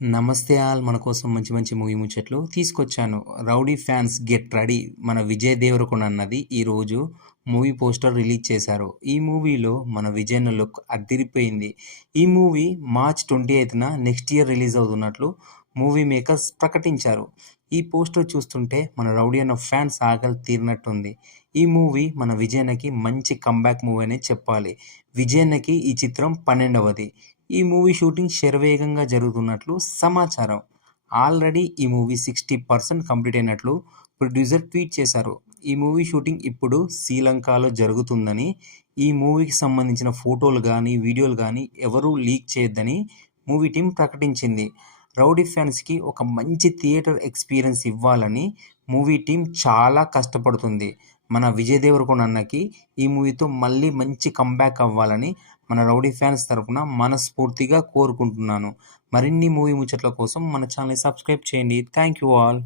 నమస్తే ఆల్ మన కోసం మంచి మంచి మూవీ ముచ్చట్లు తీసుకొచ్చాను. 'రౌడీ ఫ్యాన్స్ గెట్ రెడీ' మన విజయ్ దేవరకొండ అన్నది ఈరోజు మూవీ పోస్టర్ రిలీజ్ చేశారు. ఈ మూవీలో మన విజయ్ అన్న లుక్ అదిరిపోయింది. ఈ మూవీ మార్చ్ 28న నెక్స్ట్ ఇయర్ రిలీజ్ అవుతున్నట్లు మూవీ మేకర్స్ ప్రకటించారు. ఈ పోస్టర్ చూస్తుంటే మన రౌడీ అన్న ఫ్యాన్స్ ఆకలి తీరినట్టుంది. ఈ మూవీ మన విజయ్ అన్నకి మంచి కంబ్యాక్ మూవీ అనే చెప్పాలి. విజయ్ అన్నకి ఈ చిత్రం 12వది. ఈ మూవీ షూటింగ్ శరవేగంగా జరుగుతున్నట్లు సమాచారం. ఆల్రెడీ ఈ మూవీ 60% కంప్లీట్ అయినట్లు ప్రొడ్యూసర్ ట్వీట్ చేశారు. ఈ మూవీ షూటింగ్ ఇప్పుడు శ్రీలంకలో జరుగుతుందని, ఈ మూవీకి సంబంధించిన ఫోటోలు కానీ వీడియోలు కానీ ఎవరూ లీక్ చేయొద్దని మూవీ టీం ప్రకటించింది. రౌడీ ఫ్యాన్స్కి ఒక మంచి థియేటర్ ఎక్స్పీరియన్స్ ఇవ్వాలని మూవీ టీం చాలా కష్టపడుతుంది. మన విజయ్ దేవరకొండ అన్నకి ఈ మూవీతో మళ్ళీ మంచి కంబ్యాక్ అవ్వాలని మన రౌడీ ఫ్యాన్స్ తరపున మనస్ఫూర్తిగా కోరుకుంటున్నాను. మరిన్ని మూవీ ముచ్చట్ల కోసం మన ఛానల్ని సబ్స్క్రైబ్ చేయండి. Thank you all.